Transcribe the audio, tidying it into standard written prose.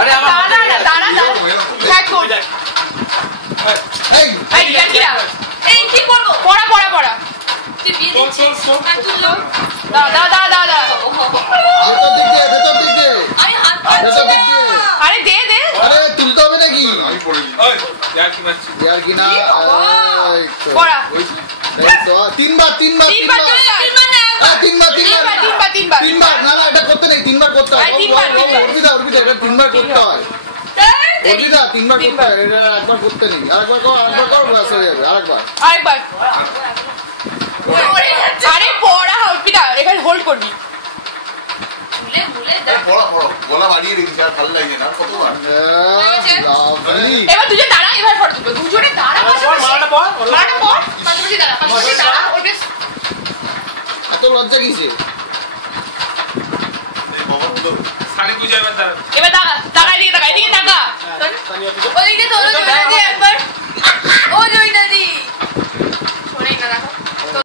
আরে আমার দাঁড়া হ্যাঁ কর এই এই কি করবো পড়া তুই বিয়ে দিচ্ছিস দা ভেতর দিক দিয়ে আমি হাত পাচ্ছি না আরে দে আরে তুলতে হবে নাকি আমি পড়ে দিই ওই यार কি মারছিস यार কি না পড়া তিনবার না এটা করতে নেই তিনবার করতে হয় অর্পিতা এটা তিনবার করতে হয় অর্পিতা তিনবার করতে হয় এটা একবার করতে নেই আরেকবার কর ব্যাস হয়ে যাবে আরেকবার আরে পড়া অর্পিতা এখানে হোল্ড করবি পড়া গলা বাড়িয়ে রেখেছি আর ভালো লাগে না কতবার এবার দুজন দাঁড়া এবার ফটো তুলবো দুজনে দাঁড়া মারাটা পড় পাশাপাশি দাঁড়া ওর বেশ এত লজ্জা কিসে শাড়ি বুঝে এবার দাঁড়া